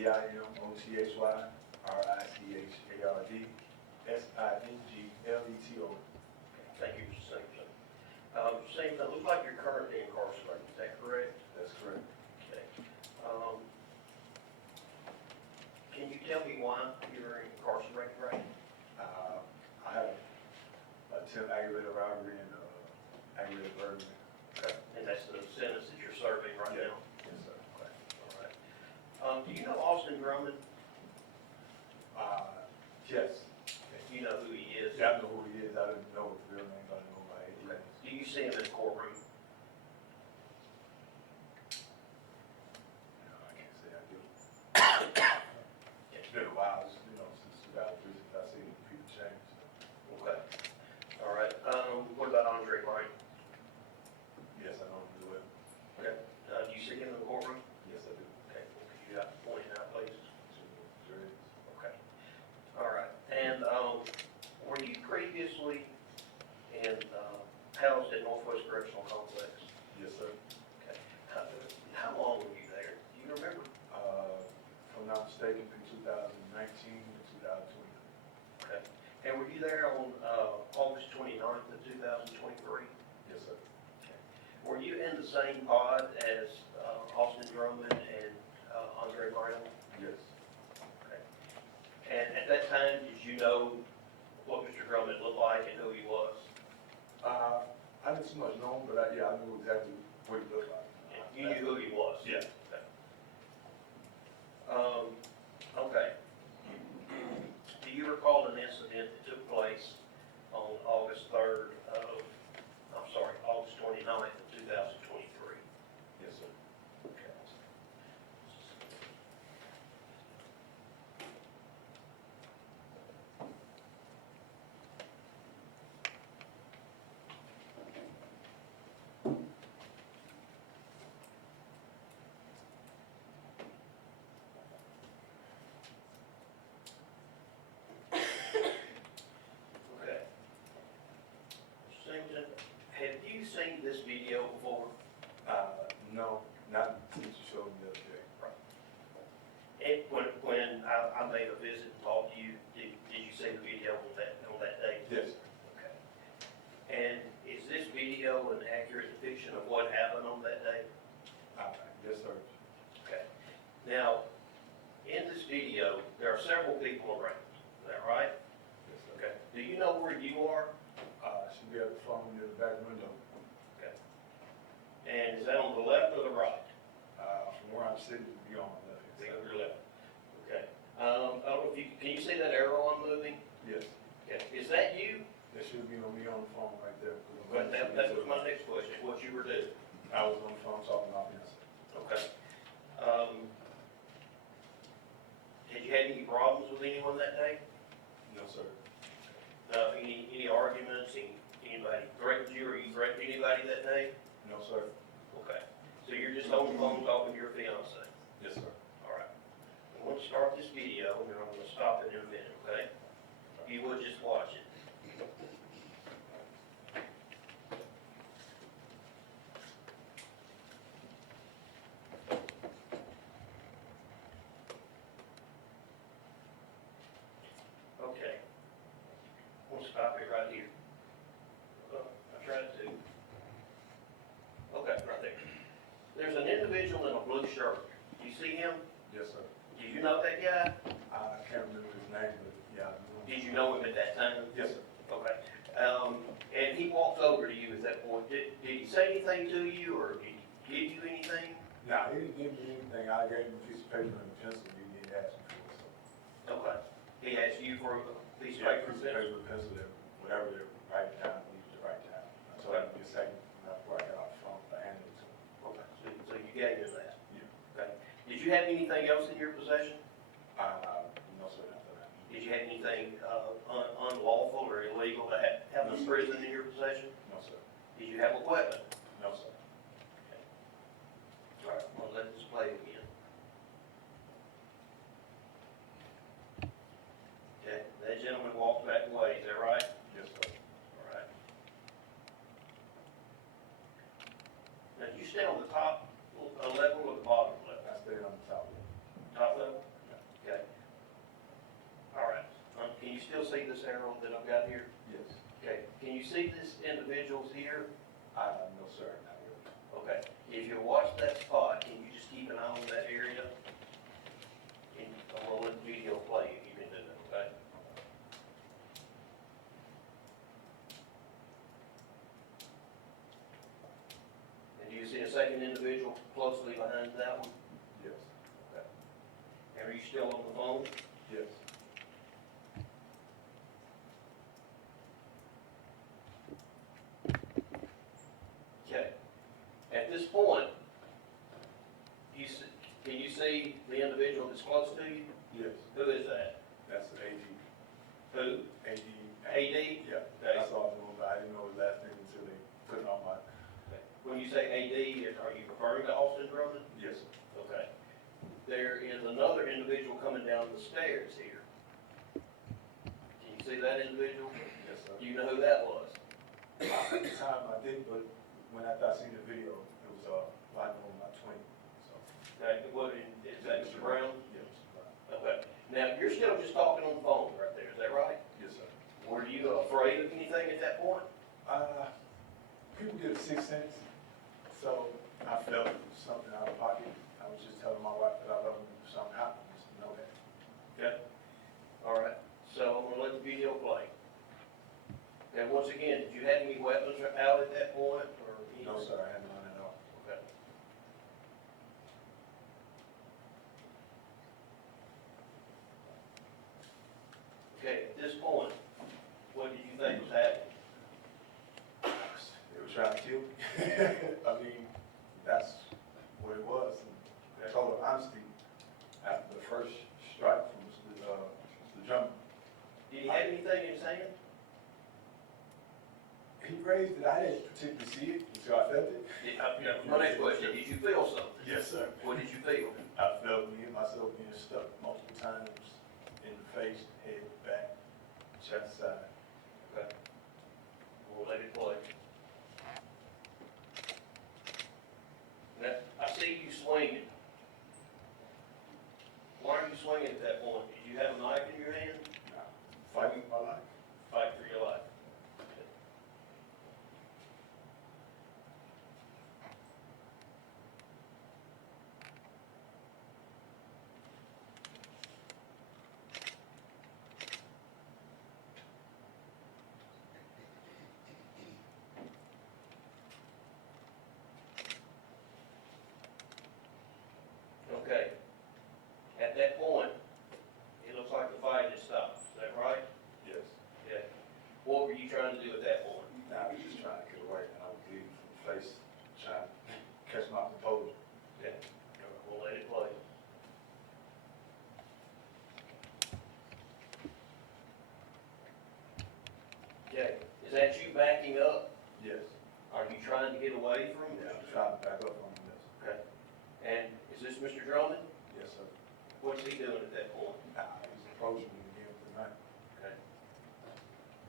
TIMOTHYRICHARDSINGLETO. Thank you, Mr. Singleton. Singleton, it looks like you're currently incarcerated, is that correct? That's correct. Okay. Can you tell me why you're incarcerated right now? I have attempt aggravated robbery and aggravated burglary. Okay. And that's the sentence that you're serving right Yeah. now? Yes, sir. Okay, all right. Do you know Austin Drummond? Yes. You know who he is? Yeah, I know who he is. I didn't know his real name, but I know my age. Okay. Do you see him in the courtroom? No, I can't say I do. It's been a while, since 2003 since I seen people change. Okay. All right. What about Andre Bryant? Yes, I know him as well. Okay. Do you see him in the courtroom? Yes, I do. Okay. Well, could you point it out, please? Sure is. Okay. All right. And were you previously in housed at Northwest Correctional Complex? Yes, sir. Okay. How long were you there? Do you remember? If I'm not mistaken, from 2019 to 2020. Okay. And were you there on August 29th of 2023? Yes, sir. Were you in the same pod as Austin Drummond and Andre Brown? Yes. Okay. And at that time, did you know what Mr. Drummond looked like and who he was? I didn't so much know him, but I knew exactly what he looked like. You knew who he was? Yeah. Okay. Okay. Do you recall an incident that took place on August 29th of 2023? Yes, sir. Okay. Okay. Singleton, have you seen this video before? No, not since you showed me the other day. And when I made a visit and talked to you, did you see the video on that day? Yes, sir. Okay. And is this video an accurate depiction of what happened on that day? Yes, sir. Okay. Now, in this video, there are several people around. Is that right? Yes, sir. Okay. Do you know where you are? Should be at the phone near the back window. Okay. And is that on the left or the right? From where I'm sitting, it'd be on my left. It's on your left. Okay. I don't know if you, can you see that arrow I'm moving? Yes. Okay. Is that you? There should be me on the phone right there. But that was my next question, what you were doing. I was on the phone talking about this. Okay. Did you have any problems with anyone that day? No, sir. Any arguments, anybody threatened you, or you threatened anybody that day? No, sir. Okay. So you're just on the phone talking to your fiance? Yes, sir. All right. I'm going to start this video, and I'm going to stop it in a minute, okay? If you would just watch it. Okay. We'll stop it right here. I tried to. Okay, right there. There's an individual in a blue shirt. Do you see him? Yes, sir. Did you know that guy? I can't remember his name, but yeah, I know. Did you know him at that time? Yes, sir. Okay. And he walked over to you at that point. Did he say anything to you, or did he give you anything? No, he didn't give me anything. I gave him a piece of paper and a pencil. He didn't ask me for it, so. Okay. He asked you for a piece of Yeah, paper? piece of paper, pencil, whatever they're writing down, we used to write down. I told him to be a second, before I got off the phone, I handed it to him. Okay, so you gave him that? Yeah. Okay. Did you have anything else in your possession? No, sir, not for that. Did you have anything unlawful or illegal to have in prison in your possession? No, sir. Did you have a weapon? No, sir. All right, well, let this play again. Okay, that gentleman walked back away, is that right? Yes, sir. All right. Now, do you stay on the top level or the bottom level? I stayed on the top. Top level? this arrow that I've got here? Yes. Okay, can you see this individual's here? No, sir, not really. Okay, if you watch that spot, can you just keep an eye on that area? And I'm gonna let the video play if you can do that, okay? And do you see a second individual closely behind that one? Yes. Okay. And are you still on the phone? Yes. Okay. At this point, can you see the individual that's close to you? Yes. Who is that? That's the AD. Who? AD. AD? Yeah, Okay. that's all I knew, but I didn't know his last name until they put it on my, When you say AD, are you referring to Austin Drummond? yes, sir. Okay. There is another individual coming down the stairs here. Can you see that individual? Yes, sir. Do you know who that was? At the time I did, but when after I seen the video, it was, like on my twin, so. Okay, what, is that Mr. Brown? Yeah, Mr. Brown. Okay. Now, you're still just talking on the phone right there, is that right? Yes, sir. Were you afraid of anything at that point? People get a sixth sense, so I felt something out of pocket. I was just telling my wife that I love her if something happens, just know that. Okay. All right, so I'm gonna let the video play. And once again, did you have any weapons out at that point, or? No, sir, I had none at all. Okay. Okay, at this point, what did you think was happening? They were trying to kill me. I mean, that's what it was. And total honesty, after the first strike from Mr. Drummond, Did he have anything in his hand? he raised it. I didn't particularly see it until I felt it. My next question, did you feel something? Yes, sir. What did you feel? I felt me and myself being stuck multiple times in the face, head, back, chest, side. Okay. We'll let it play. Now, I see you swinging. Why are you swinging at that point? Did you have a knife in your hand? Fighting my life. Fight for your life. Okay. At that point, it looks like the fight has stopped. Is that right? Yes. Yeah. What were you trying to do at that point? I was just trying to get away, and I was bleeding from the face, trying to catch my composure. Okay. We'll let it play. Okay. Is that you backing up? Yes. Are you trying to get away from Yeah, I'm Mr. trying to back up on this. Okay. And is this Mr. Drummond? Yes, sir. What's he doing at that point? He's approaching me again with the knife. Okay.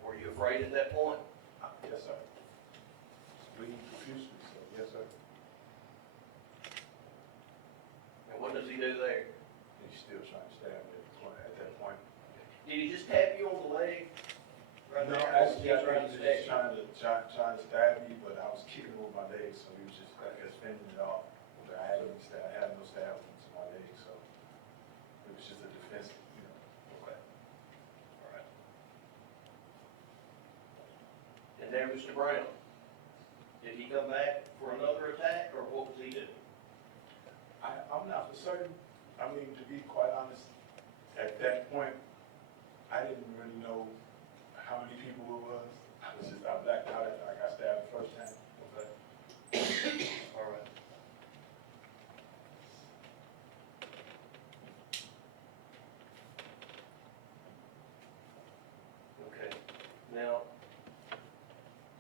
Were you afraid at that point? Yes, sir. It's bleeding profusely, so yes, sir. And what does he do there? He's still trying to stab me at that point. Did he just tap you on the leg? Right No, there? actually, I He's trying think to he was stab you. just trying to stab me, but I was kicking over my legs, so he was just, I guess, fending it off. But I had no stab wounds in my legs, so it was just a defensive, you know. Okay. All right. And there, Mr. Brown. Did he come back for another attack, or what was he doing? I'm not for certain. I mean, to be quite honest, at that point, I didn't really know how many people it was. I blacked out after I got stabbed the first time. Okay. All right. Okay. Now,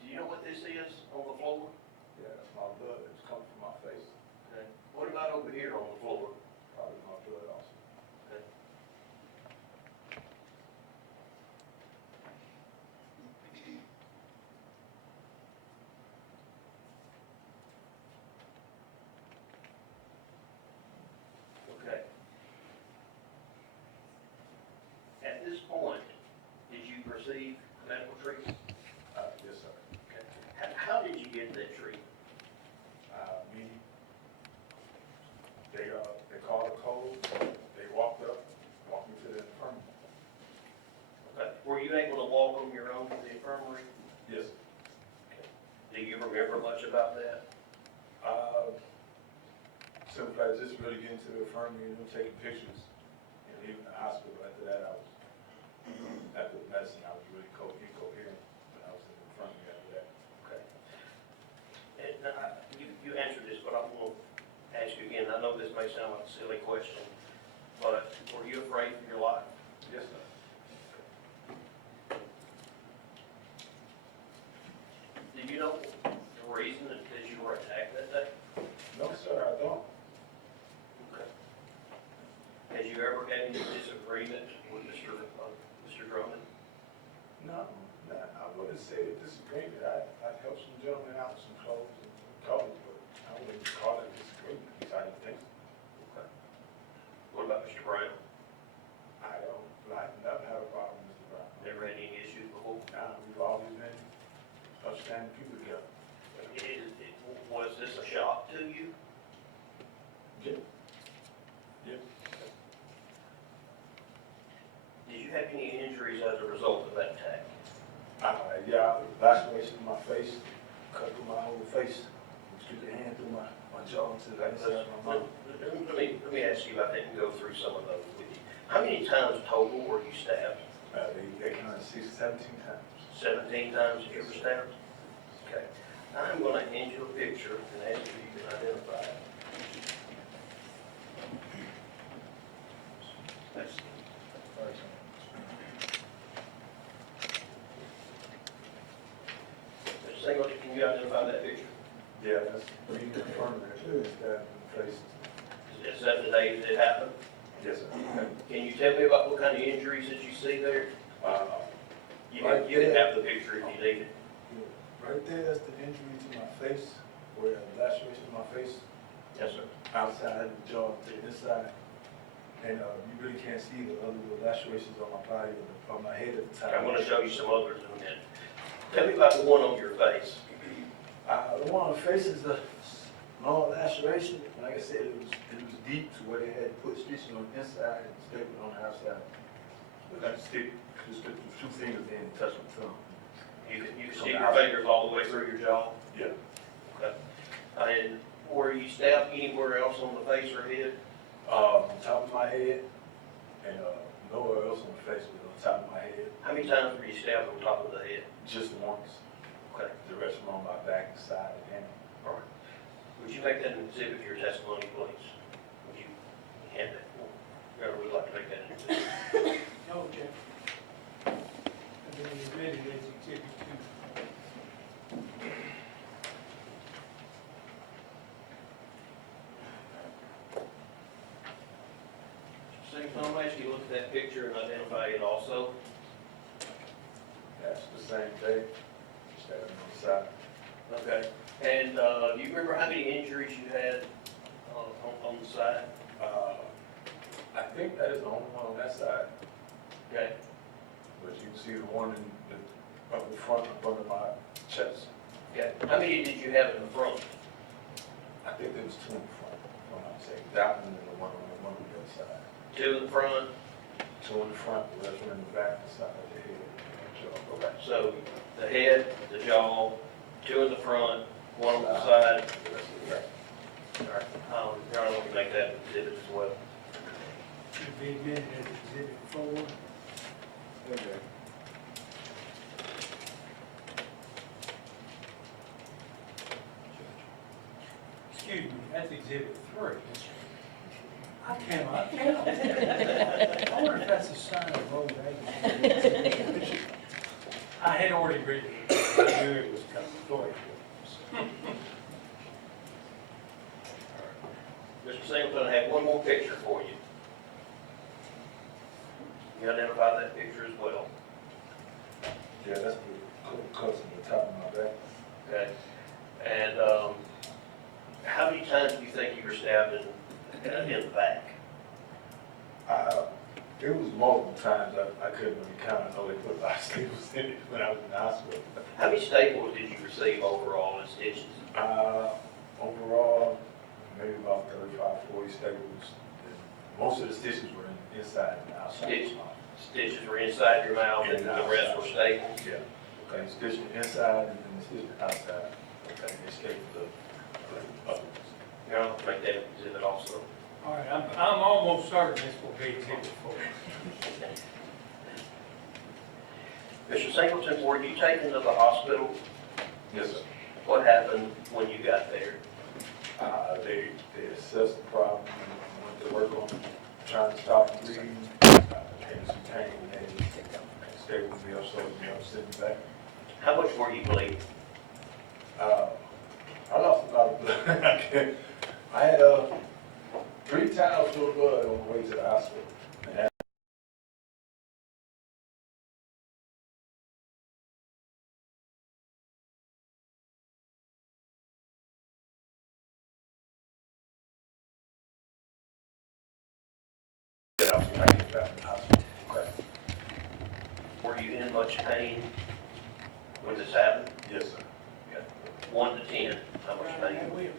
do you know what this is on the floor? Yeah, that's my blood. It was coming from my face. Okay. What about over here on the floor? Probably my blood also. Okay. remember much about that? Simple fact, just really getting to the infirmary, you know, taking pictures, and leaving the hospital. After that, after the medicine, I was really incoherent when I was in the infirmary after that. Okay. And you answered this, but I'm going to ask you again. I know this may sound like a silly question, but were you afraid for your life? Yes, sir. Do you know the reason that you were attacked that day? No, sir, I don't. Okay. Has you ever had any disagreement with Mr. Drummond? No, I wouldn't say a disagreement. I helped some gentlemen out with some clothes and colors, but I wouldn't call it a disagreement. I didn't think so. Okay. What about Mr. Brown? I've never had a problem with Mr. Brown. Never had any issues before? Nah, we've always been upstanding people together. Was this a shock to you? Yeah. Yeah. Did you have any injuries as a result of that attack? Yeah, laceration in my face, cut through my whole face, stick your hand through my jaw to the inside of my mouth. Let me ask you about that and go through some of those with you. How many times total were you stabbed? They counted 17 times. 17 times you were stabbed? Okay. I'm going to hand you a picture and ask if you can identify it. That's Mr. Singleton, can you identify that picture? Yeah, that's me confirming that it is stabbed in the face. Is that the day that it happened? Yes, sir. Can you tell me about what kind of injuries that you see there? You can have the picture if you need it. Right there, that's the injury to my face, where the laceration in my face, Yes, sir. outside the jaw to the inside. And you really can't see the other lacerations on my body, on my head at the time. I'm going to show you some others in a minute. Tell me about the one on your face. The one on the face is a small laceration. Like I said, it was deep to where they had to put stitching on the inside and staple on the outside. I just stick the two fingers in and touch my tongue. You can stick your fingers all the way through your jaw? Yeah. Okay. And were you stabbed anywhere else on the face or head? On top of my head, and nowhere else on the face, but on top of my head. How many times were you stabbed on top of the head? Just once. Okay. The rest were on my back and side and hand. All right. Would you make that an exhibit for your testimony, please? Would you hand that? I would like to make that an exhibit. No, Jeff. And then you read it as exhibit 2. Singleton, I'm going to ask you to look at that picture and identify it also. That's the same day, stabbed on the side. Okay. And do you remember how many injuries you had on the side? I think that is the only one on that side, Okay. but you can see the one in the up in front of my chest. Okay. How many did you have in the front? I think there was two in the front, if I'm not mistaken. That one and the one on the other side. 2 in the front? Two in the front, the rest one in the back, the side of the head. and the jaw. Okay. So the head, the jaw, 2 in the front, 1 on the side. The rest of the back. All right. I want to make that an exhibit as well. Should be admitted as exhibit 4. Okay. Excuse me, that's exhibit 3. I cannot count. I wonder if that's a sign of old age. I had already written it. I knew it was coming. Go ahead. Mr. Singleton, I have one more picture for you. You identify that picture as well. Yeah, that's the cuts on the top of my back. Okay. And how many times do you think you were stabbed in the back? It was multiple times. I couldn't really count. I know they put a lot of staples in it when I was in the hospital. How many staples did you receive overall in stitches? Overall, maybe about 35, 40 staples. And most of the stitches were inside and outside. Stitches were inside your mouth and the rest were staples? Yeah. Okay, stitching inside and then stitching outside. and escape the others. You're going to make that exhibit also. All right, I'm almost certain this will be exhibit 4. Mr. Singleton, were you taken to the hospital? Yes, sir. What happened when you got there? They assessed the problem, and went to work on trying to stop the bleeding, and some pain, and they stayed with me, so, sent me back. How much were you bleeding? I lost a lot of blood. I had, 3 towels full of blood on the way to the hospital. And I was trying to get back to the hospital. Okay. Were you in much pain when this happened? Yes, sir. 1 to 10, how much pain?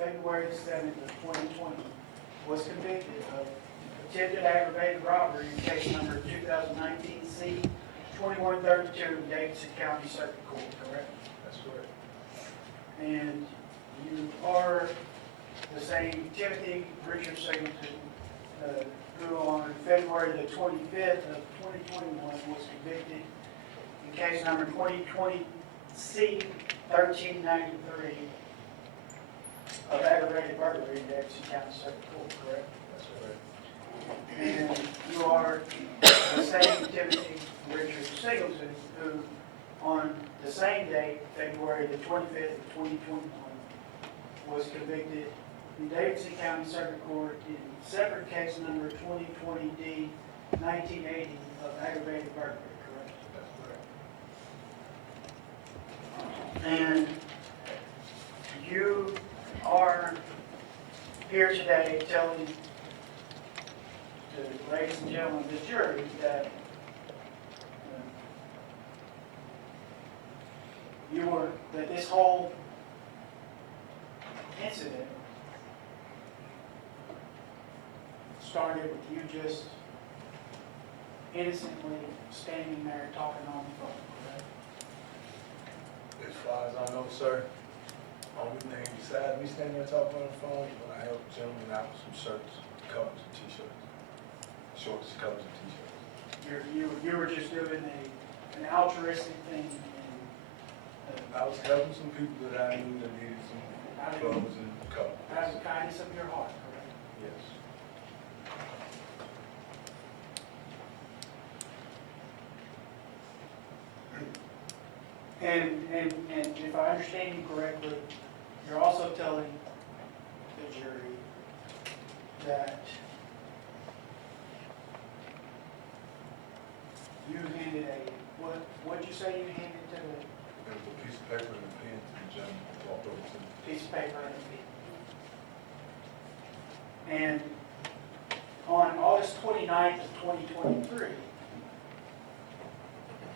February 7th of 2020, was convicted of attempted aggravated robbery in case number 2019 C 2132 in Davidson County Circuit Court, correct? That's correct. And you are the same Timothy Richard Singleton, who on February the 25th of 2021 was convicted in case number 2020 C 1393 of aggravated burglary in Davidson County Circuit Court, correct? That's correct. And you are the same Timothy Richard Singleton, who on the same date, February the 25th of 2021, was convicted in Davidson County Circuit Court in separate case number 2020 D 1980 of aggravated burglary, correct? That's correct. And you are here today telling the ladies and gentlemen of the jury that that this whole incident started with you just innocently standing there talking on the phone, correct? As far as I know, sir, only thing besides me standing there talking on the phone is when I helped the gentleman out with some shirts, covers, and t-shirts. Shorts, covers, and t-shirts. You were just doing an altruistic thing, and I was helping some people that I knew that needed some clothes and covers. out of the kindness of your heart, correct? Yes. And if I understand you correctly, you're also telling the jury that you handed what'd you say you handed to the There was a piece of paper and a pen to the gentleman that walked over to me. piece of paper and a pen? And on August 29th of 2023,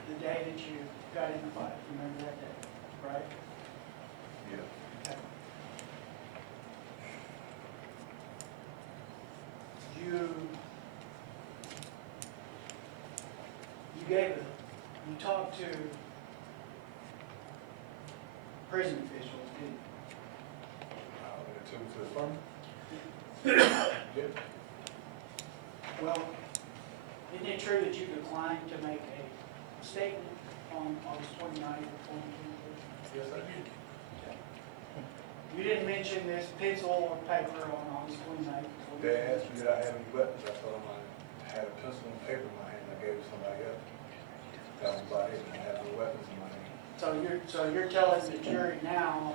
the day that you got in the fight, remember that day, right? Yeah. Okay. You talked to prison officials, didn't you? I took him to the firm. Yeah. Well, isn't it true that you declined to make a statement on August 29th of 2023? Yes, I did. You didn't mention this pencil or paper on August 29th. They asked me did I have any weapons. I told them I had a pencil and paper in my hand. I gave it to somebody else. That was about it. I had no weapons in my hand. So you're telling the jury now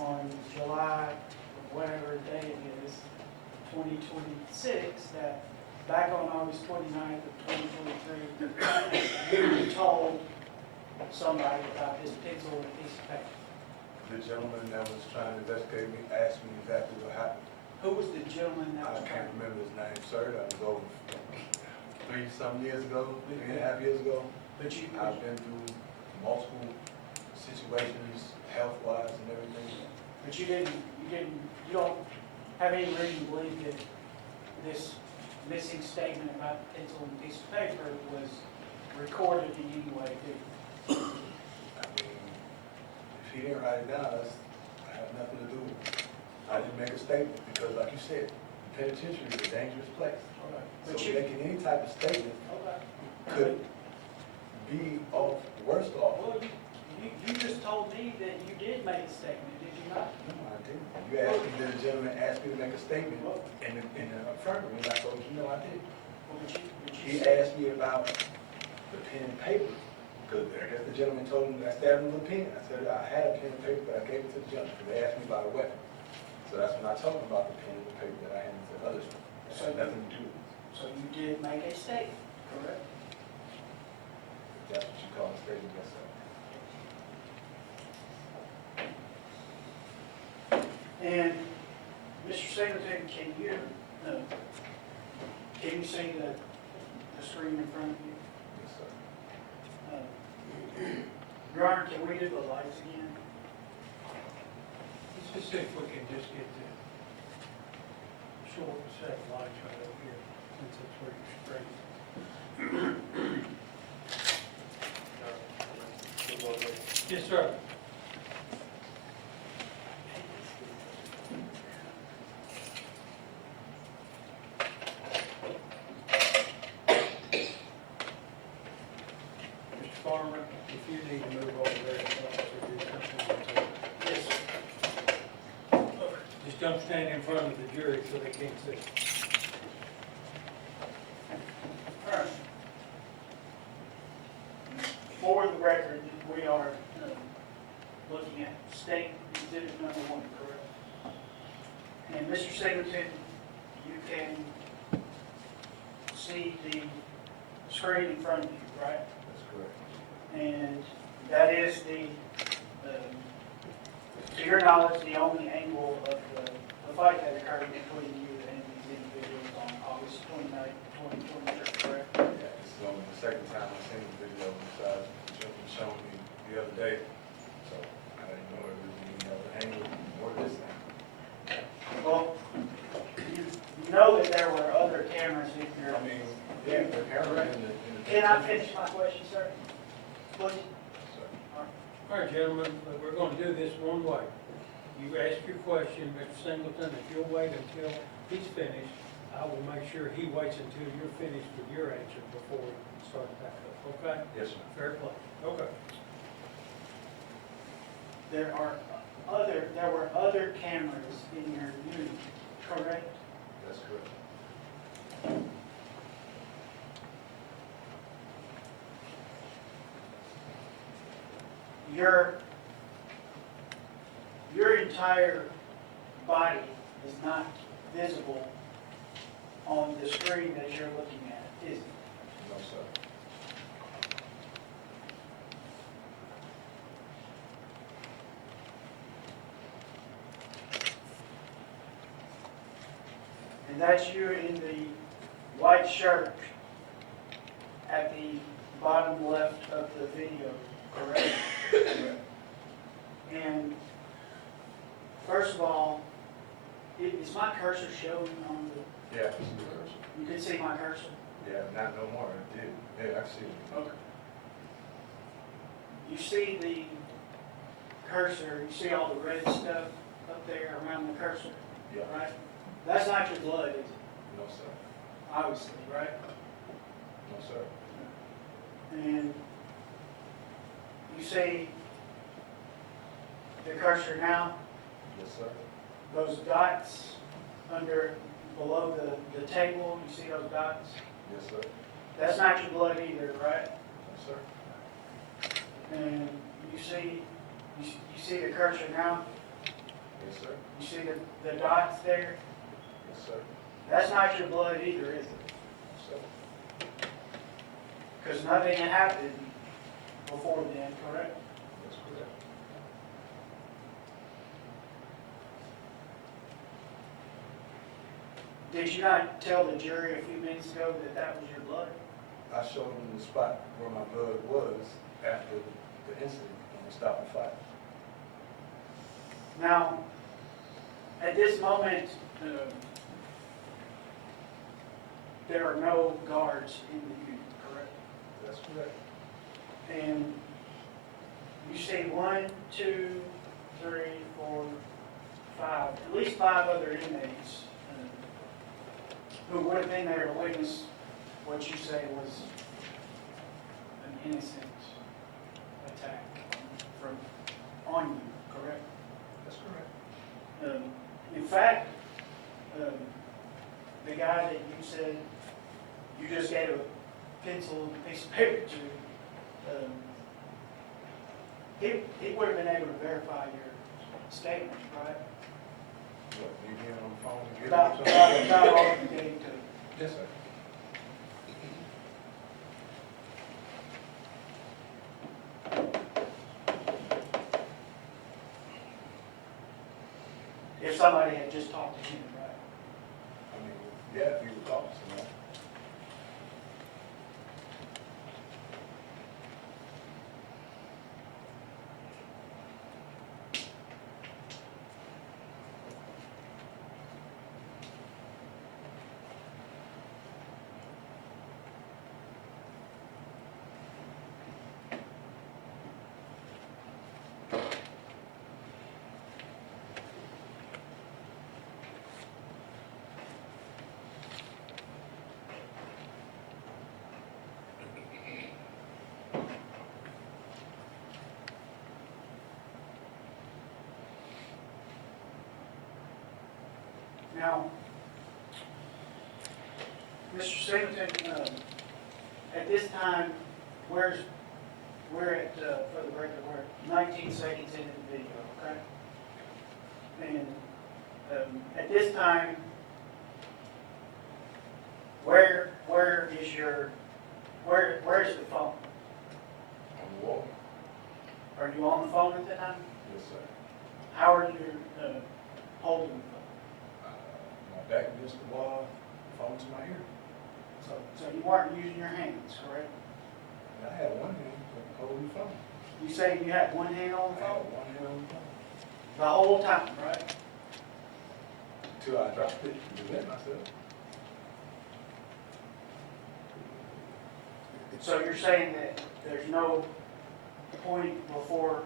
on July, whatever day it is, 2026, that back on August 29th of 2023, you told somebody about this pencil and piece of paper. The gentleman that was trying to investigate me asked me exactly what happened. Who was the gentleman that I was can't trying? remember his name, sir. That was over 3-some years ago, 3.5 years ago. But you, I've been through multiple situations, health-wise and everything. but you don't have any reason to believe that this missing statement about the pencil and piece of paper was recorded in any way, do you? I mean, if he didn't write it down, I have nothing to do with it. I didn't make a statement because, like you said, the penitentiary is a dangerous place. So But you, making any type of statement okay. could be worse off. Well, you just told me that you did make a statement, did you not? No, I didn't. You asked me, did the gentleman ask me to make a statement in the affirmative, and I told you, no, I didn't. Well, but you He said, asked me about the pen and paper, because I guess the gentleman told him that I stabbed him with a pen. I said, I had a pen and paper, but I gave it to the gentleman, because they asked me about a weapon. So that's when I told him about the pen and the paper that I handed to others. It had nothing to do with it. so you did make a statement, correct? If that's what you call a statement, yes, sir. And Mr. Singleton, can you see the screen in front of you? Yes, sir. Your Honor, can we do the lights again? Just see if we can just get the short set of lights right over here, since it's where you're straight. Yes, sir. Mr. Farmer, if you need to move over there, or do something, Yes, sir. just don't stand in front of the jury so they can't see. All right. For the record, we are looking at state exhibit number 1, correct? And Mr. Singleton, you can see the screen in front of you, right? That's correct. And that is the, to your knowledge, the only angle of the fight that occurred between you and these individuals on August 29th, 2023, correct? Yeah, this is only the second time I've seen the video besides showing me the other day. So I didn't know it was any other angle or this thing. Well, you know that there were other cameras in here. I mean, yeah, the camera in the. Can I finish my question, sir? Please? All right, gentlemen, we're going to do this one way. You ask your question, Mr. Singleton, if you'll wait until he's finished, I will make sure he waits until you're finished with your answer before we start back up, okay? Yes, sir. Fair play. Okay. There were other cameras in your unit, correct? That's correct. Your entire body is not visible on the screen that you're looking at, is it? No, sir. And that's you in the white shirt at the bottom left of the video, correct? Correct. And first of all, is my cursor showing on the, Yeah, I see the cursor. you can see my cursor? Yeah, not no more. It did. Yeah, I see it. Okay. You see the cursor, you see all the red stuff up there around the cursor, Yeah. right? That's not your blood, is it? No, sir. Obviously, right? No, sir. And you see the cursor now, Yes, sir. those dots below the table, you see those dots? Yes, sir. That's not your blood either, right? No, sir. And you see the cursor now, Yes, sir. you see the dots there? Yes, sir. That's not your blood either, is it? No, sir. Because nothing had happened before then, correct? That's correct. Did you not tell the jury a few minutes ago that that was your blood? I showed them the spot where my blood was after the incident when we stopped the fight. Now, at this moment, there are no guards in the unit, correct? That's correct. And you see 1, 2, 3, 4, 5, at least 5 other inmates who would have been there to witness what you say was an innocent attack on you, correct? That's correct. In fact, the guy that you said you just gave a pencil and a piece of paper to, he would have been able to verify your statement, right? What, you get on the phone and get About it? all you gave to. Yes, sir. If somebody had just talked to him, right? I mean, yeah, if you were talking to someone. Now, Mr. Singleton, at this time, we're at, for the record, we're 19 seconds into the video, okay? And at this time, where's the phone? On the wall? Are you on the phone at that time? Yes, sir. How are you holding the phone? My back against the wall, phone to my ear. So you weren't using your hands, correct? And I had one hand holding the phone. You say you had one hand on I the had phone? one hand on the phone. The whole time, right? Until I dropped it to prevent myself. So you're saying that there's no point before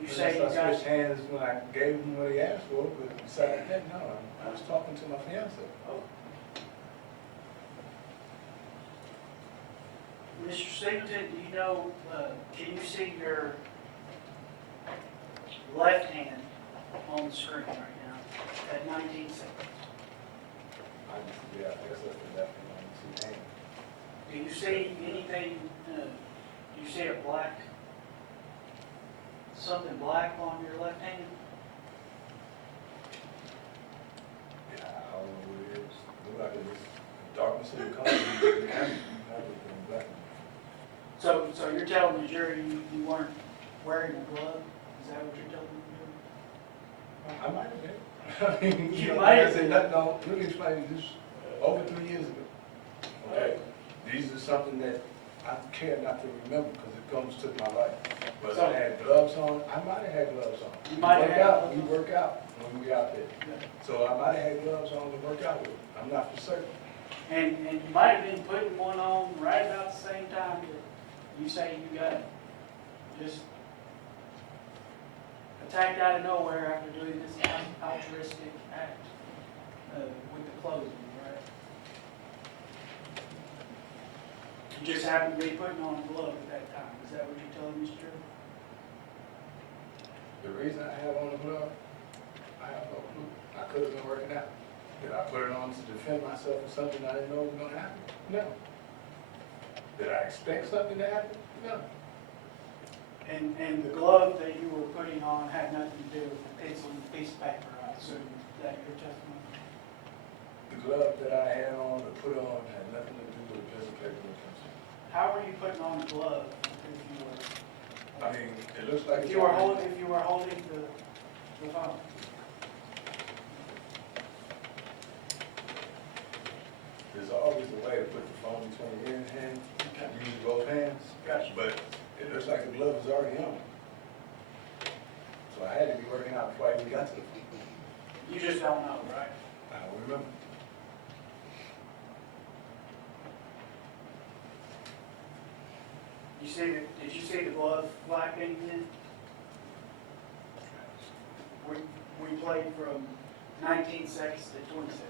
you say you Unless I got, switched hands when I gave him what he asked for, but besides that, no, I was talking to my fiance. Mr. Singleton, do you know, can you see your left hand on the screen right now at 19 seconds? Yeah, I guess that's the left hand on the two hands. Do you see anything, do you see a black, something black on your left hand? Yeah, I don't know what it is. Look like it was darkness in the color. You have everything black. So you're telling the jury you weren't wearing a glove? Is that what you're telling the jury? I might have been. I mean, You like might I have said, been. no, let me explain this. Over 3 years ago. Okay? These are something that I care not to remember because it comes to my life. Whether I had gloves on, I might have had gloves on. You might have had gloves on. We work out when we out there. Yeah. So I might have had gloves on to work out with. I'm not for certain. And you might have been putting one on right about the same time that you say you got just attacked out of nowhere after doing this altruistic act with the clothing, right? You just happened to be putting on a glove at that time. Is that what you're telling me, Mr. The reason I have on the glove, I have no clue. I could have been working out. Did I put it on to defend myself from something I didn't know was going to happen? No. Did I expect something to happen? No. And the glove that you were putting on had nothing to do with the pencil and the piece of paper, I assume. Is that your testimony? The glove that I had on or put on had nothing to do with the piece of paper or pencil. How were you putting on a glove if you were? I mean, it looks like If you were holding the phone? There's always a way to put the phone between your ear and hand. Okay. Use both hands. Gotcha. But it looks like the glove was already on. So I had to be working out before I even got to the phone. You just don't know, right? I don't remember. Did you see the glove flapping then? We played from 19 seconds to 20 seconds.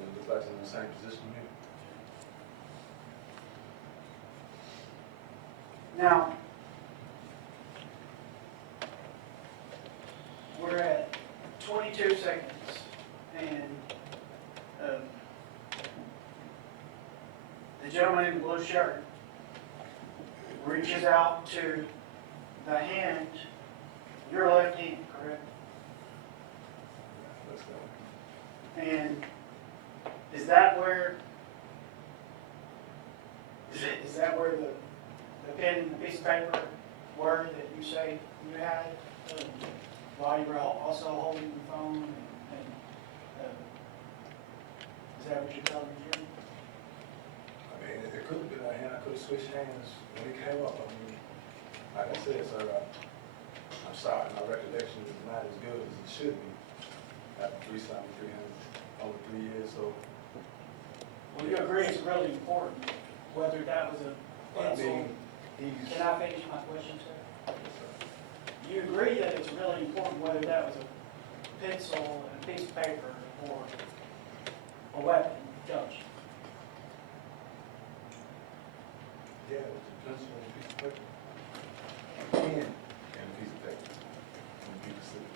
It looks like it's in the same position here. Now, we're at 22 seconds, and the gentleman in the blue shirt reaches out to the hand, your left hand, correct? Let's go. And is that where, is that where the pen and the piece of paper were that you say you had, while you were also holding the phone? And is that what you're telling me, Jim? I mean, it could have been a hand. I could have switched hands when it came up. I mean, like I said, sir, I'm sorry. My recollection is not as good as it should be. After 3 hands, over 3 years, so. Well, you agree it's really important whether that was a I pencil. mean, he's. Can I finish my question, sir? You agree that it's really important whether that was a pencil and a piece of paper or a weapon, don't you? Yeah, it was a pencil and a piece of paper. A pen and a piece of paper. And a piece of slip.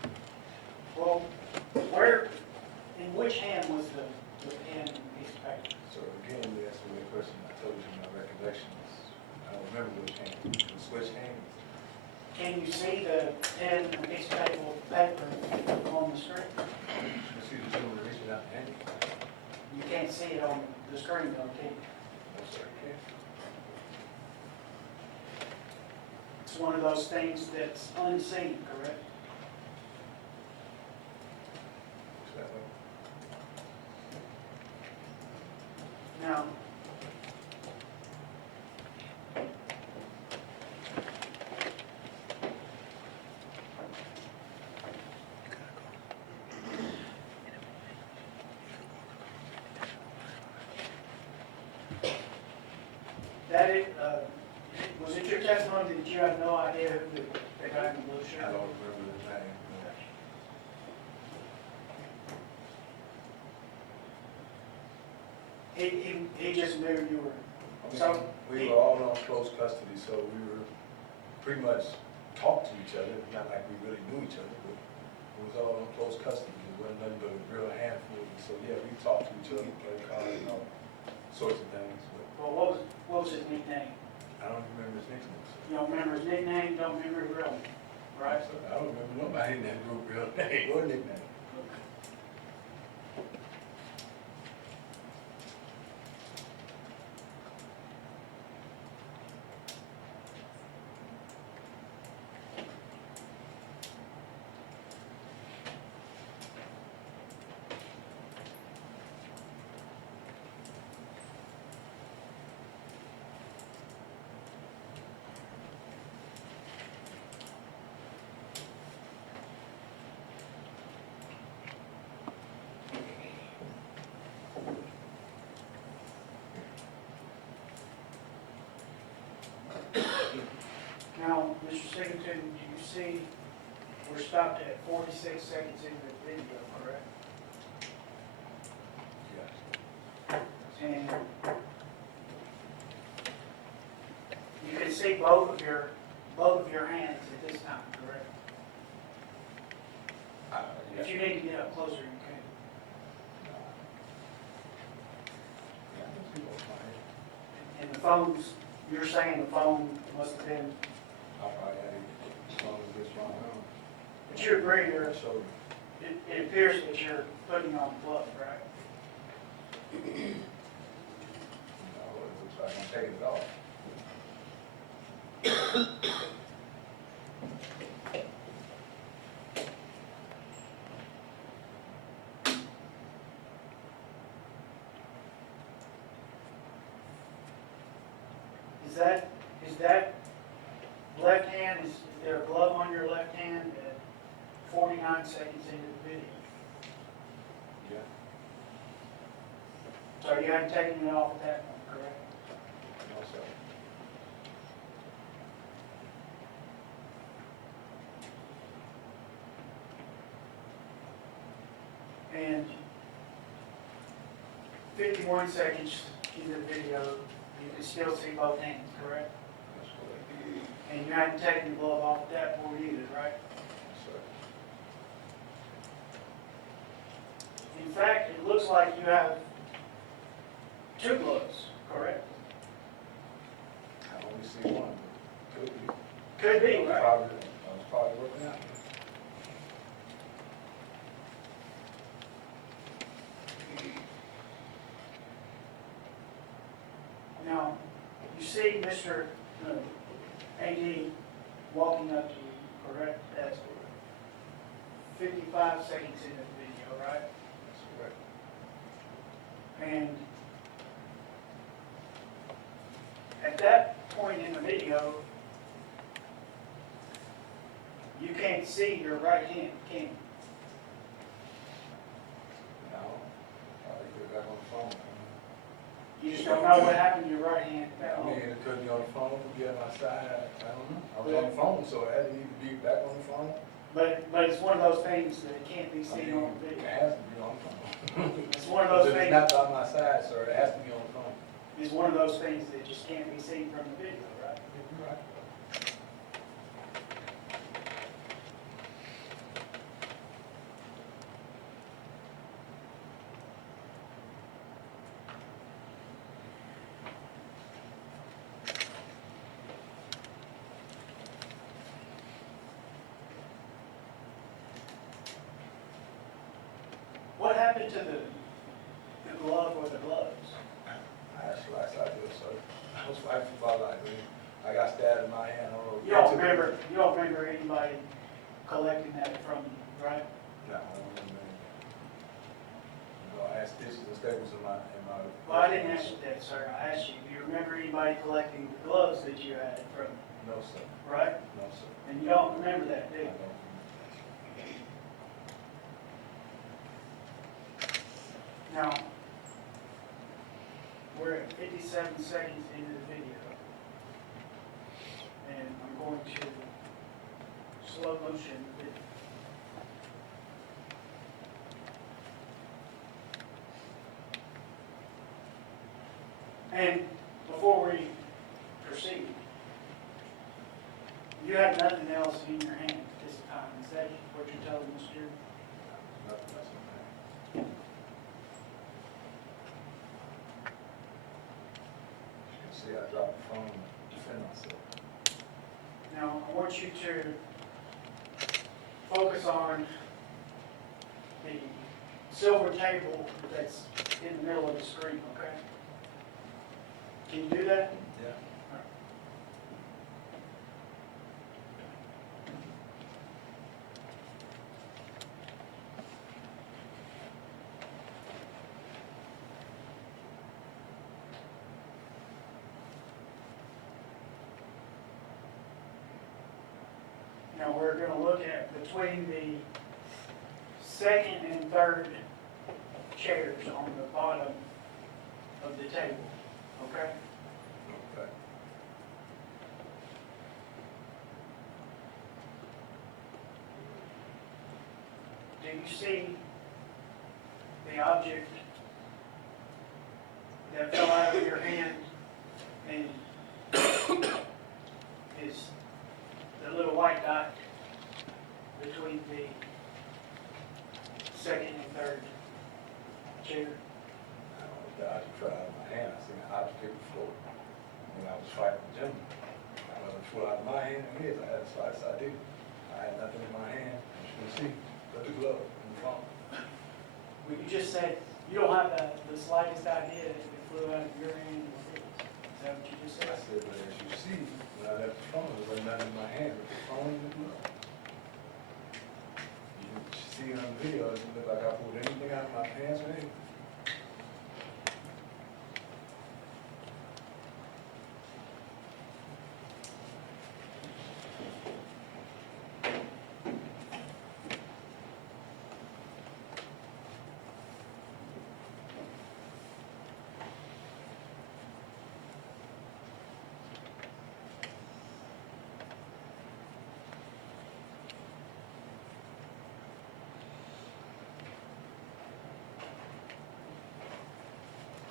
Can you see the pen or piece of paper on the screen? You see the gentleman reaching out and You can't see it on the screen though, can you? no, sir, you can't. It's one of those things that's unseen, correct? Exactly. Now, that it, was it your testimony that you had no idea who the guy in the blue I shirt? don't remember his name. He just knew you were, I So, mean, we were all on close custody, so we were pretty much talked to each other, not like we really knew each other, but it was all on close custody. It wasn't nothing but a real handful. So yeah, we talked to each other, played cards and all sorts of things, but well, what was his nickname? I don't remember his nickname. You don't remember his nickname, don't remember his real name, right? So I don't remember nobody in that group real name or nickname. Now, Mr. Singleton, do you see we're stopped at 46 seconds into the video, correct? Yes. And you can see both of your hands at this time, correct? If you need to get up closer, you can. Yeah, I can see both my hands. And the phones, you're saying the phone must have been, I probably had it as long as this one. but you agree, I showed him. it appears that you're putting on gloves, right? No, it looks like I'm taking it off. Is that left hand, is there a glove on your left hand at 49 seconds into the video? Yeah. So you haven't taken it off at that point, correct? No, sir. And 51 seconds into the video, you can still see both hands, correct? That's correct. And you hadn't taken the glove off at that point either, right? Yes, sir. In fact, it looks like you have two gloves, correct? I only see one, but could be. Could be, right? Probably, I was probably working out. Now, you see Mr. AD walking up to you, correct? That's 55 seconds into the video, right? That's correct. And at that point in the video, you can't see your right hand, can you? No, probably get back on the phone. You just don't know what happened to your right hand at that I mean, moment. it could be on the phone, could be at my side, I don't know. I was on the phone, so I had to either be back on the phone. But it's one of those things that can't be I seen mean, on the it video. has to be on the phone. It's one of those If things, it's not by my side, sir, it has to be on the phone. it's one of those things that just can't be seen from the video, right? You're right. happened to the glove or the gloves? I had slice out there, so I was fighting for my life, man. I got stabbed in my hand, I don't know. You don't remember anybody collecting that from you, right? No, I don't remember. No, I had stitches and staples in my. Well, I didn't ask you that, sir. I asked you, do you remember anybody collecting the gloves that you had from, No, sir. right? No, sir. And you don't remember that, do I you? don't. Now, we're at 57 seconds into the video. And I'm going to slow motion the video. And before we proceed, you have nothing else in your hand at this time. Is that what you're telling us, Jerry? Nothing else in my hand. You can see I dropped the phone to defend myself. Now, I want you to focus on the silver table that's in the middle of the screen, okay? Can you do that? Yeah. Now, we're going to look at between the second and third chairs on the bottom of the table, okay? Okay. Do you see the object that fell out of your hand and is the little white dot between the second and third chair? I don't know, the object fell out of my hand. I seen an object hit the floor when I was fighting the gentleman. I don't know if it fell out of my hand or his. I had a slice I did. I had nothing in my hand. As you can see, but the glove and the phone. Well, you just said you don't have the slightest idea if it flew out of your hand or his. Is that what you just I said? said, but as you see, when I left the phone, there was nothing in my hand but the phone and the glove. You can see on the video, it doesn't look like I pulled anything out of my pants or anything.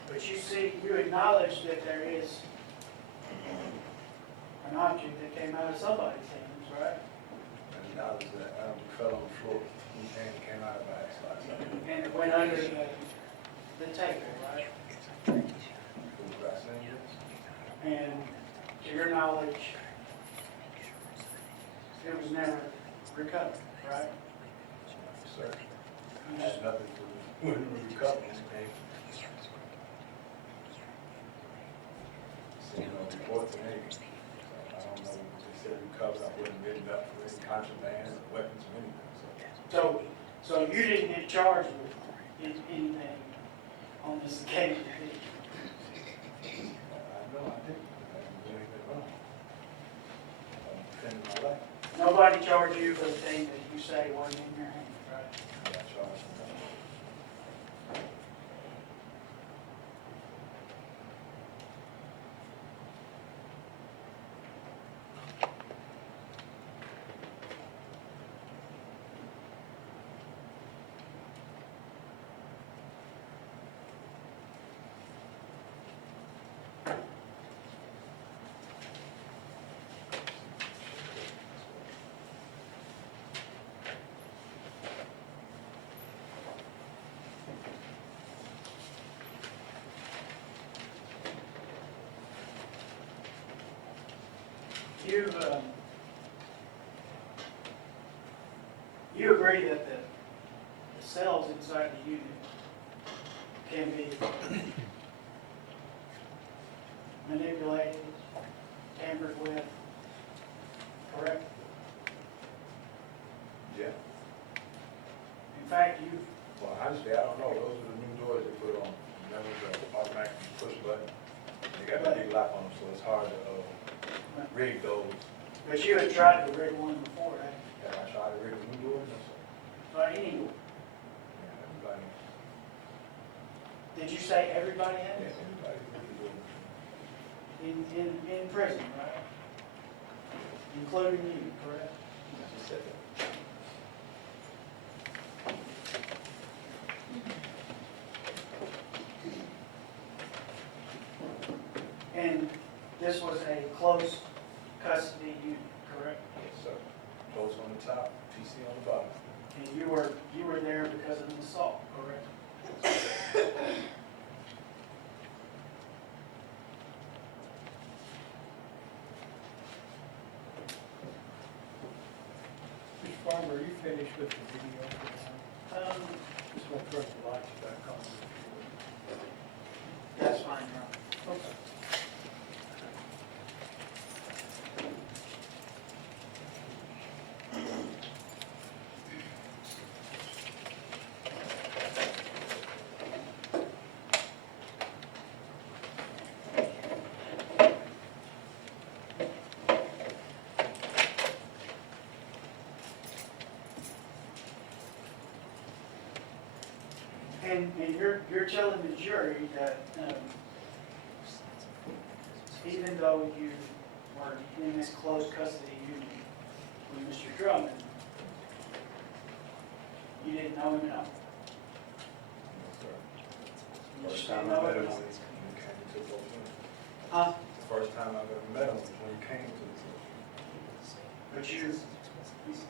But you see, you acknowledge that there is an object that came out of somebody's hands, right? And now that object fell on the floor, his hand came out of my slice. And it went under the table, right? Was I saying this? And to your knowledge, it was never recovered, right? Sir, You I just- had nothing to when we recovered this thing. Seen no reports or anything. So I don't know, they said recovered, I wasn't written up for any contraband, or weapons or anything, So you didn't get charged with anything on this occasion, did you? I know I didn't, I didn't do anything wrong. I'm defending my life. Nobody charged you for the thing that you say wasn't in your hand, right? I got charged for that. You agree that the cells inside the unit can be manipulated, tampered with, correct? Yeah. In fact, you, Well, honestly, I don't know. Those are the new doors they put on. Remember the automatic push button? They got the big lock on them, so it's hard to rig those. but you had tried to rig one before, right? Yeah, I tried to rig the new doors. No, sir. But anyway, Yeah, everybody. did you say everybody Yeah, has? everybody rig the doors. In prison, right? Including you, correct? I just said that. And this was a close custody unit, correct? Yes, sir. Close on the top, PC on the bottom. And you were there because of an assault, correct? Mr. Farmer, are you finished with the video? Just want to turn the lights back on. That's fine, Your Honor. Okay. And you're telling the jury that, even though you were in this close custody unit with Mr. Drummond, you didn't know him at all? Yes, sir. You First just time didn't I know met him him at all? was when he came to the unit. Huh? The first time I've ever met him was when he came to the unit. But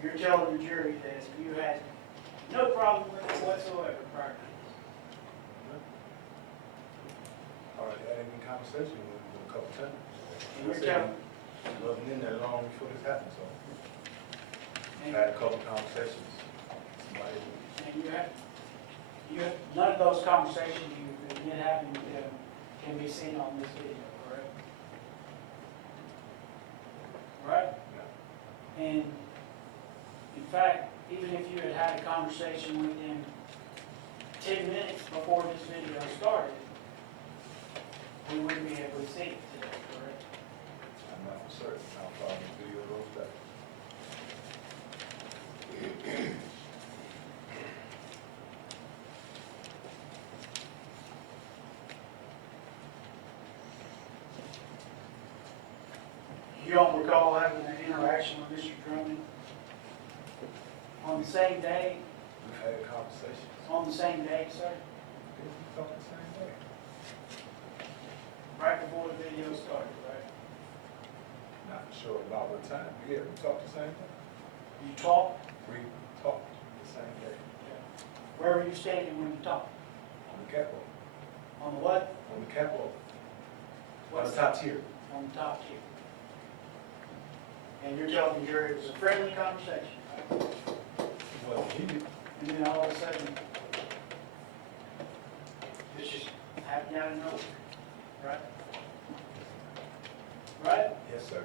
you're telling the jury that you had no problem with it whatsoever prior to this? Already had any conversation with him a couple times. And you're telling, He wasn't in there long before this happened, so I and had a couple conversations. Somebody, and you have, none of those conversations you've been having with them can be seen on this video, correct? Right? yeah. And in fact, even if you had had a conversation with him 10 minutes before this video started, we wouldn't be able to see it today, correct? I'm not for certain how far the video goes back. You don't recall having an interaction with Mr. Drummond on the same day, We've had conversations. on the same day, sir? We talked the same day. Right before the video started, right? Not for sure about what time. Yeah, we talked the same day. You talked? We talked the same day. Where were you standing when you talked? On the catwalk. On the what? On the catwalk. On What's the top tier. on the top tier? And you're telling the jury it was a friendly conversation, right? Well, he did. And then all of a sudden, it's just happened out of nowhere, right? Right? Yes, sir.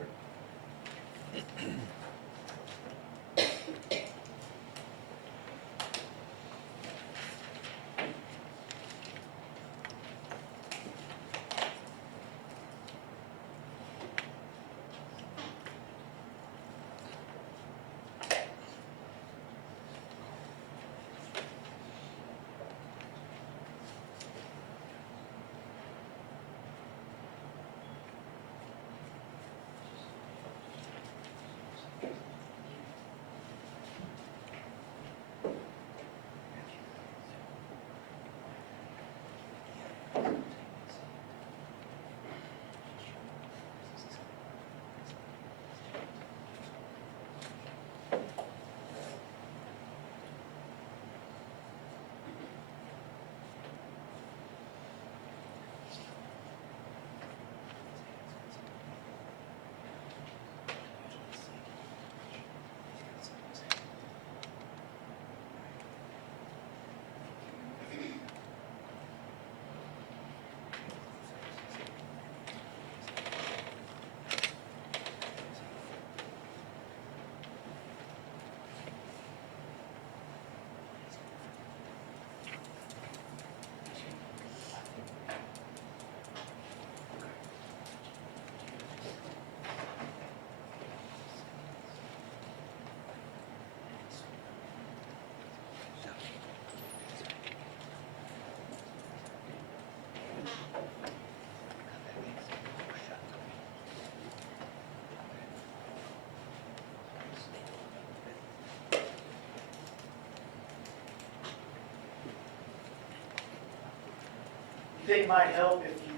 think it might help if you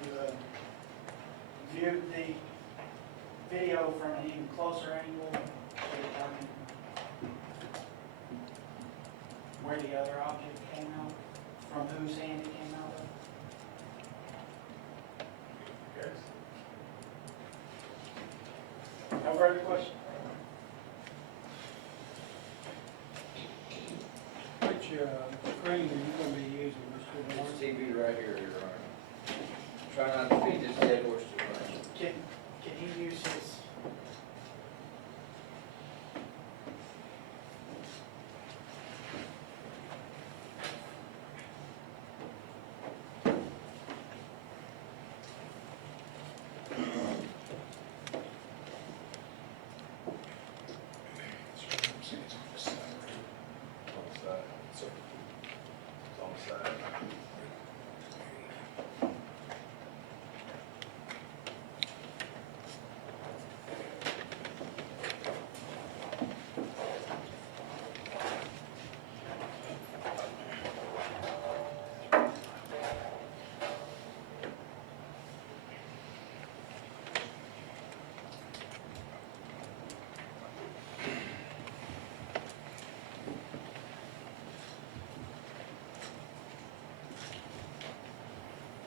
viewed the video from an even closer angle, so that I can where the other object came out, from whose hand it came out of. Yes. No further questions? Which screen are you gonna be using, Mr. Warren? This TV right here, Your Honor. Try not to beat this dead horse too much. Can he use his?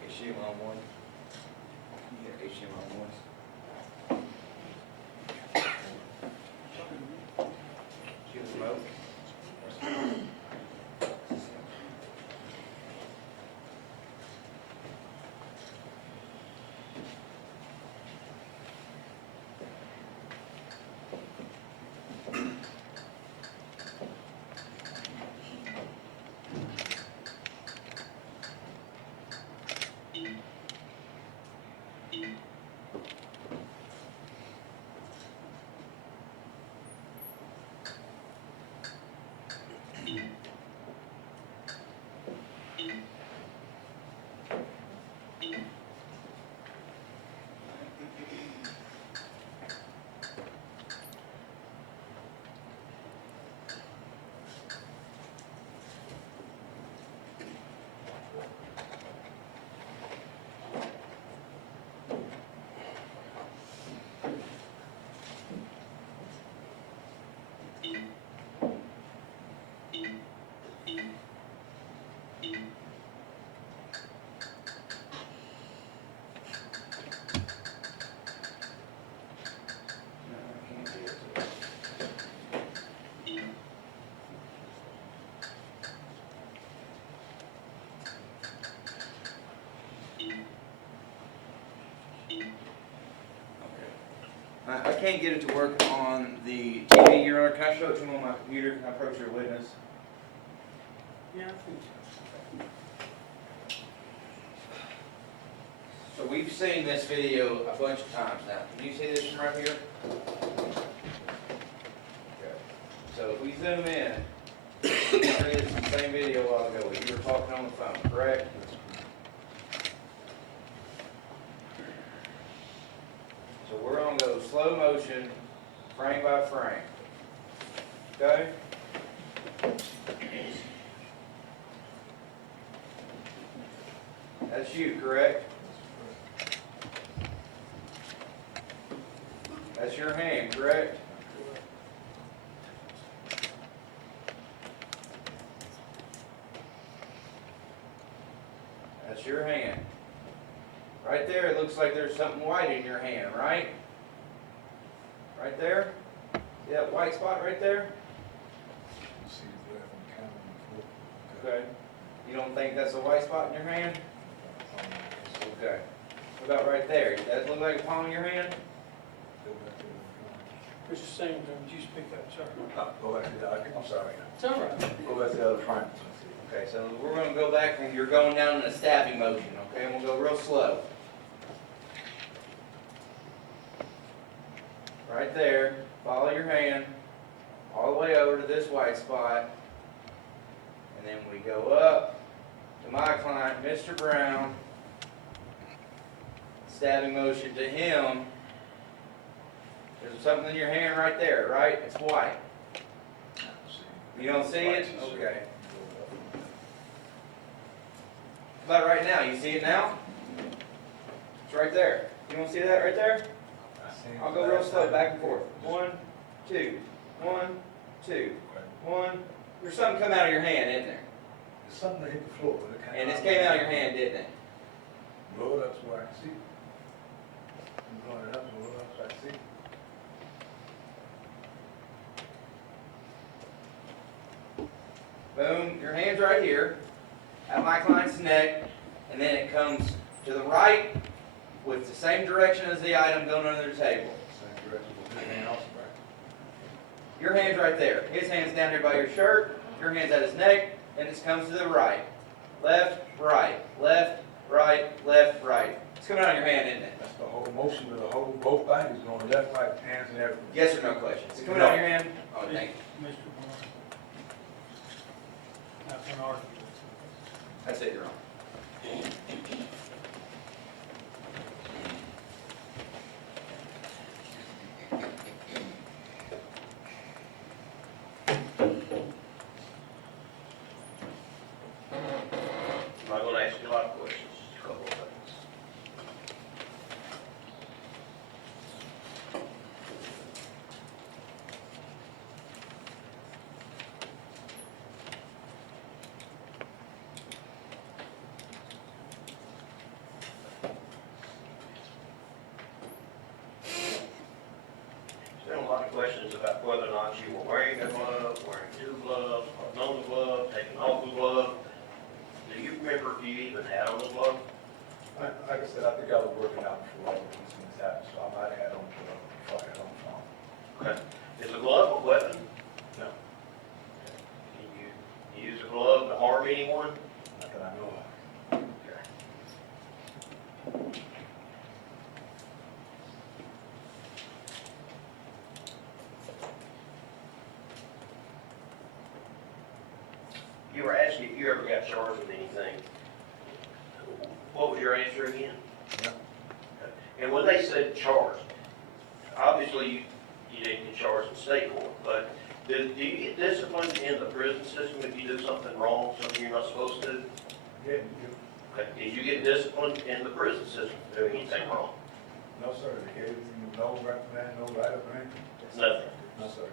HDMI 1. Yeah, HDMI 1. Give the remote. I can't get it to work on the TV, Your Honor. Can I show it to him on my computer? Can I approach your witness? Yeah, I think so. So we've seen this video a bunch of times now. Can you see this from right here? Okay. So if we zoom in, it's the same video a while ago. You were talking on the phone, correct? So we're gonna go slow motion, frame by frame. Okay? That's you, correct? That's your hand, correct? That's your hand. Right there, it looks like there's something white in your hand, right? Right there? See that white spot right there? Okay. You don't think that's a white spot in your hand? Okay. What about right there? Does that look like a palm in your hand? Mr. Singleton, would you speak up, sir? Go back to the, I'm sorry. It's all right. Go back to the other frame. Okay, so we're gonna go back and you're going down in a stabbing motion, okay? And we'll go real slow. Right there, follow your hand, all the way over to this white spot. And then we go up to my client, Mr. Brown. Stabbing motion to him. There's something in your hand right there, right? It's white. You don't see it? Okay. about right now. You see it now? It's right there. You want to see that right there? I'll go real slow, back and forth. 1, 2, 1, 2, 1. There's something come out of your hand, isn't there? There's something that hit the floor, but it came And out. it came out of your hand, didn't it? Blow it up so I can see it. I'm blowing it up, blow it up so I can see it. Boom, your hand's right here, at my client's neck, and then it comes to the right with the same direction as the item going under the table. Same direction with his hand also, right? Your hand's right there. His hand's down here by your shirt, your hand's at his neck, and it comes to the right. Left, right, left, right, left, right. It's coming out of your hand, isn't it? That's the whole motion of the whole, both bodies going left, right, hands and everything. Yes or no question? Is it coming out of your hand? Oh, thank you. Mr. Barnes. Not gonna argue. That's it, Your Honor. I'm not gonna ask you a lot of questions, just a couple of things. There's been a lot of questions about whether or not you were wearing a glove, wearing two gloves, putting on the glove, taking off the glove. Do you remember if you even had on the glove? Like I said, I think I was working out before all these things happened, so I might have had on before I had on the phone. Okay. Is a glove a weapon? No, Can you use a glove to harm anyone? not that I know of. Okay. You were asking if you ever got charged with anything. What was your answer again? No. And when they said charged, obviously you didn't get charged in state court, but do you get disciplined in the prison system if you do something wrong, something you're not supposed to? Yeah, Okay. Did you get disciplined in the prison system for doing anything wrong? no, sir, they gave me no reprimand, no write-up or anything. Nothing. No, sir.